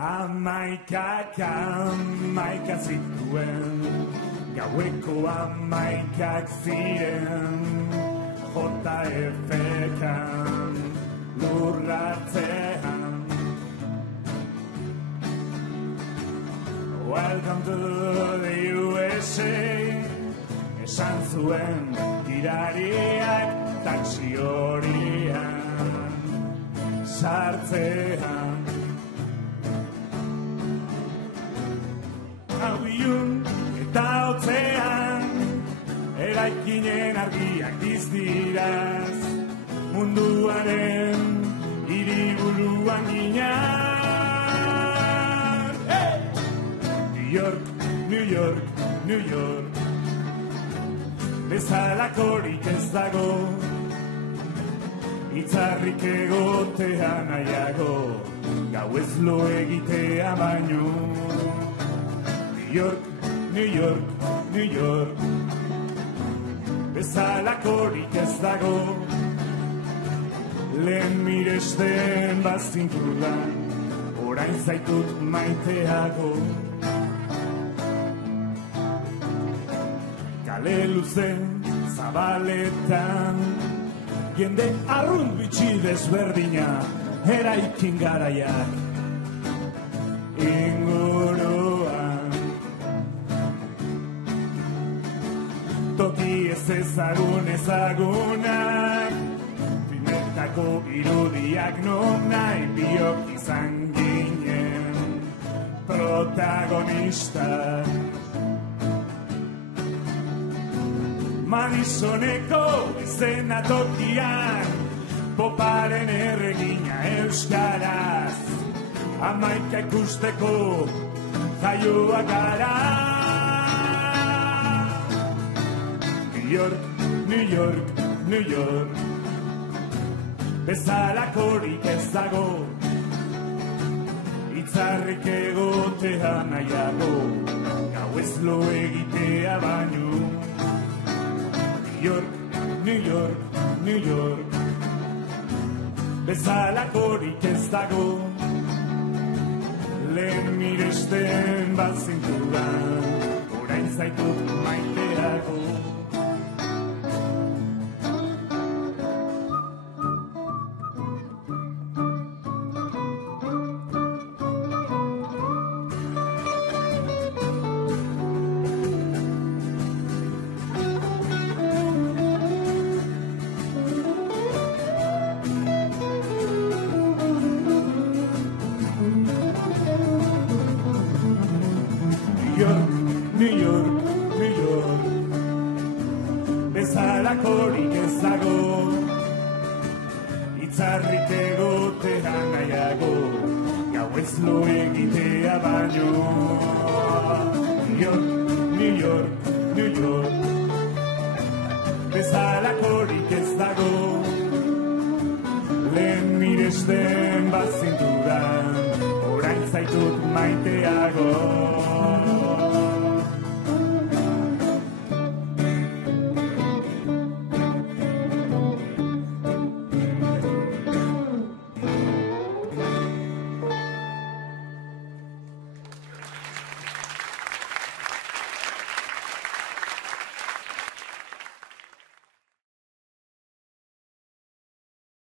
Amaika zituen, gaueko amaikak ziren, JF-kan lurratzean. Welcome to the USA, esan zuen girariak taxi horian sartzean. Hau ilun eta hotzean, eraikinen argiak dizdiraz, munduaren hiriburuan ginean. Hey! New York, New York, New York, bezalakorik ez dago, itzarrik egotea nahiago, gau ez lo egitea baino. New York, New York, New York, bezalakorik ez dago, lehen miresten bazintudan, orain zaitut maiteago. Kale luzen zabaletan, jende arrunt bitxi desberdina, eraikin garaiak inguruan. Toki ez ezagunak, filmetako irudiak non nahi biok izan ginen protagonistak. Madisoneko izena tokian, poparen erregina euskaraz, amaika ikusteko jaioak gara. New York, New York, New York, bezalakorik ez dago, itzarrik egotea nahiago, gau ez lo egitea baino. New York, New York, New York, bezalakorik ez dago, lehen miresten bazintudan, orain zaitut maiteago. New York, New York, bezalakorik ez dago, itzarrik egotea nahiago, gau ez lo egitea baino. New York, New York, New York, bezalakorik ez dago, lehen miresten bazintudan, orain zaitut maiteago.